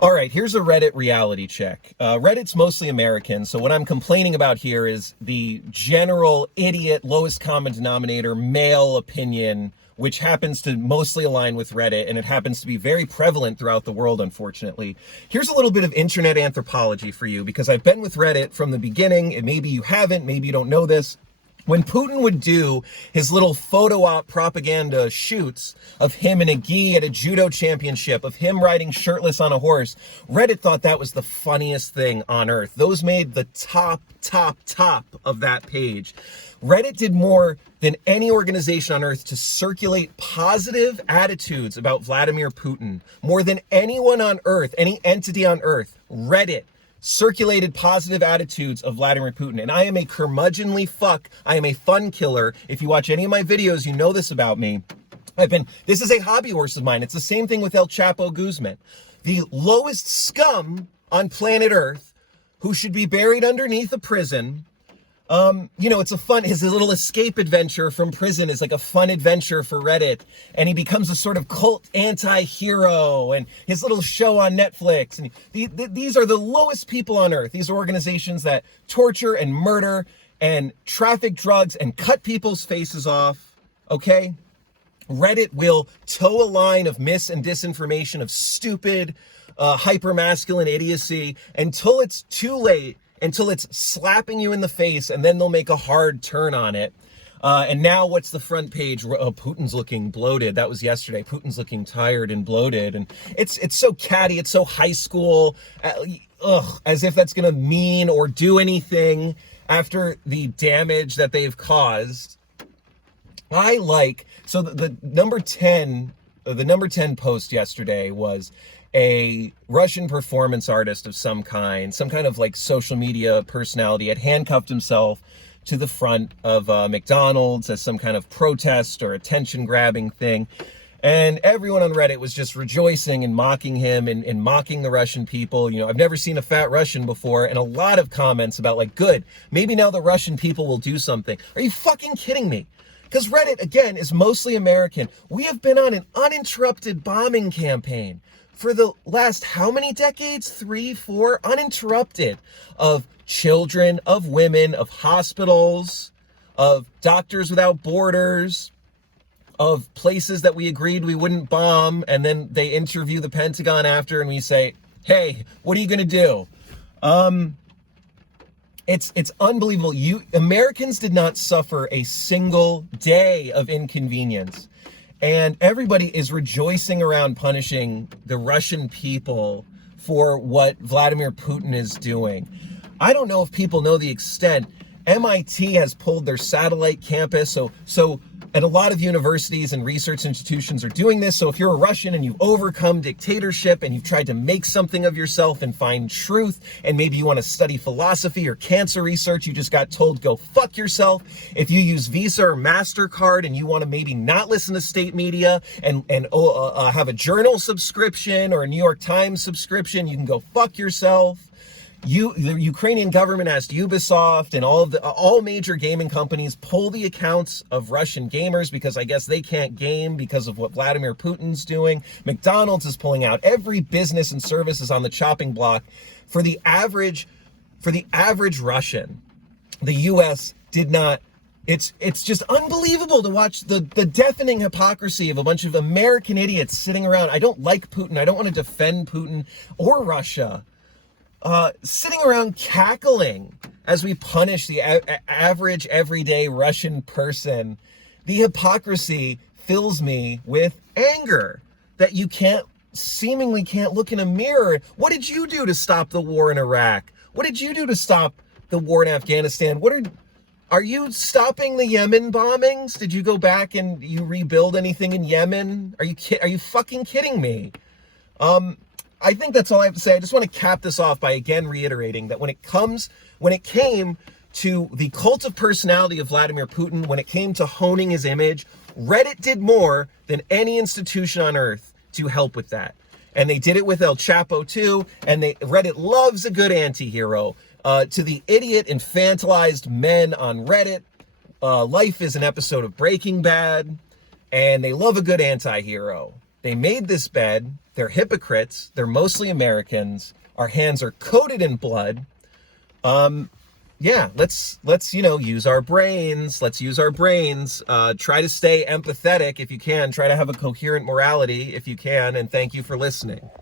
All right, here's a Reddit reality check. Reddit's mostly American, so what I'm complaining about here is the general idiot, lowest common denominator, male opinion, which happens to mostly align with Reddit, and it happens to be very prevalent throughout the world, unfortunately. Here's a little bit of internet anthropology for you, because I've been with Reddit from the beginning, and maybe you haven't, maybe you don't know this. When Putin would do his little photo op propaganda shoots of him in a gi at a judo championship, of him riding shirtless on a horse, Reddit thought that was the funniest thing on earth. Those made the top of that page. Reddit did more than any organization on earth to circulate positive attitudes about Vladimir Putin. More than anyone on earth, any entity on earth, Reddit circulated positive attitudes of Vladimir Putin. And I am a curmudgeonly fuck. I am a fun killer. If you watch any of my videos, you know this about me. This is a hobby horse of mine. It's the same thing with El Chapo Guzman. The lowest scum on planet Earth, who should be buried underneath a prison. It's his little escape adventure from prison is like a fun adventure for Reddit. And he becomes a sort of cult anti-hero, and his little show on Netflix. And these are the lowest people on earth. These are organizations that torture and murder and traffic drugs and cut people's faces off. Okay? Reddit will toe a line of mis and disinformation, of stupid, hyper-masculine idiocy until it's too late, until it's slapping you in the face, and then they'll make a hard turn on it. And now what's the front page? Putin's looking bloated. That was yesterday. Putin's looking tired and bloated. And it's so catty. It's so high school. As if that's going to mean or do anything after the damage that they've caused. So the number 10 post yesterday was a Russian performance artist of some kind of like social media personality, had handcuffed himself to the front of McDonald's as some kind of protest or attention grabbing thing. And everyone on Reddit was just rejoicing and mocking him and mocking the Russian people. I've never seen a fat Russian before. And a lot of comments about like, good, maybe now the Russian people will do something. Are you fucking kidding me? Because Reddit, again, is mostly American. We have been on an uninterrupted bombing campaign for the last how many decades? 3, 4, uninterrupted, of children, of women, of hospitals, of Doctors Without Borders, of places that we agreed we wouldn't bomb, and then they interview the Pentagon after, and we say, hey, what are you gonna do? It's unbelievable. Americans did not suffer a single day of inconvenience. And everybody is rejoicing around punishing the Russian people for what Vladimir Putin is doing. I don't know if people know the extent. MIT has pulled their satellite campus. So at a lot of universities and research institutions are doing this. So if you're a Russian and you've overcome dictatorship and you've tried to make something of yourself and find truth, and maybe you want to study philosophy or cancer research, you just got told, go fuck yourself. If you use Visa or MasterCard and you want to maybe not listen to state media and have a journal subscription or a New York Times subscription, you can go fuck yourself. The Ukrainian government asked Ubisoft and all major gaming companies pull the accounts of Russian gamers because I guess they can't game because of what Vladimir Putin's doing. McDonald's is pulling out. Every business and service is on the chopping block. For the average Russian, the U.S. did not. It's just unbelievable to watch the deafening hypocrisy of a bunch of American idiots sitting around. I don't like Putin. I don't want to defend Putin or Russia. Sitting around cackling as we punish the average everyday Russian person. The hypocrisy fills me with anger that you seemingly can't look in a mirror. What did you do to stop the war in Iraq? What did you do to stop the war in Afghanistan? Are you stopping the Yemen bombings? Did you go back and you rebuild anything in Yemen? Are you fucking kidding me? I think that's all I have to say. I just want to cap this off by again reiterating that when it came to the cult of personality of Vladimir Putin, when it came to honing his image, Reddit did more than any institution on earth to help with that. And they did it with El Chapo too, and Reddit loves a good anti-hero. To the idiot infantilized men on Reddit, life is an episode of Breaking Bad, and they love a good anti-hero. They made this bed. They're hypocrites. They're mostly Americans. Our hands are coated in blood. Yeah, let's use our brains. Let's use our brains. Try to stay empathetic if you can. Try to have a coherent morality if you can. And thank you for listening.